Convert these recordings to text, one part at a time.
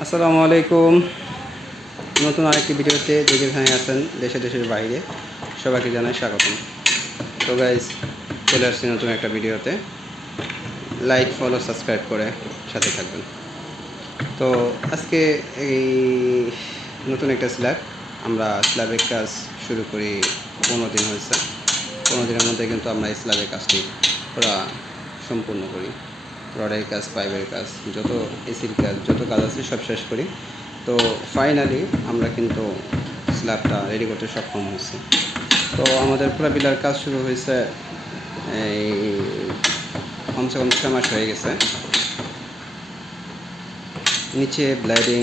আসসালামু আলাইকুম। নতুন আরেকটি ভিডিওতে যে যেখানে আছেন দেশে দেশের বাইরে সবাইকে জানাই স্বাগতম। তো গাইজ চলে আসছি নতুন একটা ভিডিওতে। লাইক ফলো সাবস্ক্রাইব করে সাথে থাকবেন। তো আজকে এই নতুন একটা স্ল্যাব আমরা স্ল্যাবের কাজ শুরু করি পনেরো দিন হয়েছে। পনেরো দিনের মধ্যে কিন্তু আমরা এই স্ল্যাবের কাজটি পুরা সম্পূর্ণ করি। রডের কাজ, পাইপের কাজ, যত এসির কাজ, যত কাজ আছে সব শেষ করি। তো ফাইনালি আমরা কিন্তু স্ল্যাবটা রেডি করতে সক্ষম হয়েছি। তো আমাদের পুরো বিলার কাজ শুরু হয়েছে এই কমসে কম ছয় মাস হয়ে গেছে। নিচে ব্লাইডিং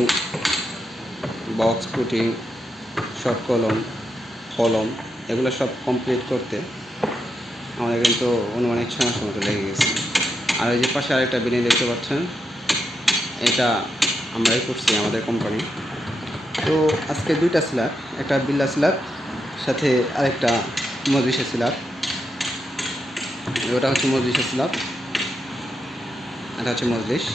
বক্স ফুটিং শর্ট কলম কলম এগুলো সব কমপ্লিট করতে আমাদের কিন্তু অনুমানিক ছয় মাসের মতো লেগে গেছে। আর ওই যে পাশে আরেকটা বিল্ডিং দেখতে পাচ্ছেন, এটা আমরাই করছি, আমাদের কোম্পানি তো আজকে দুইটা স্ল্যাব একটা বিল্লা স্ল্যাব সাথে আরেকটা মজলিসের স্ল্যাব ওটা হচ্ছে মজলিসের স্ল্যাব এটা হচ্ছে মজলিস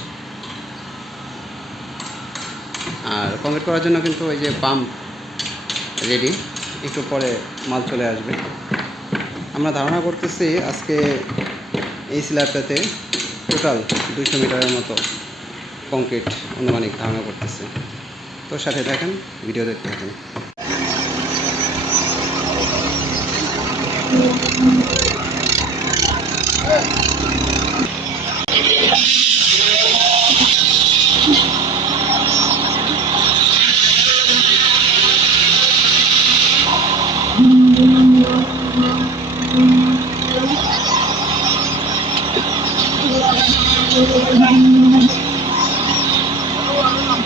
আর কমপ্লিট করার জন্য কিন্তু ওই যে পাম্প রেডি একটু পরে মাল চলে আসবে। আমরা ধারণা করতেছি আজকে এই স্ল্যাবটাতে টোটাল দুইশো মিটারের মতো কংক্রিট অনুমানিক ধারণা করতেছে তো সাথে দেখেন ভিডিও দেখতে থাকেন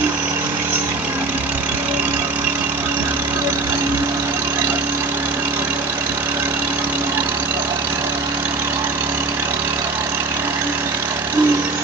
Thank mm -hmm. you.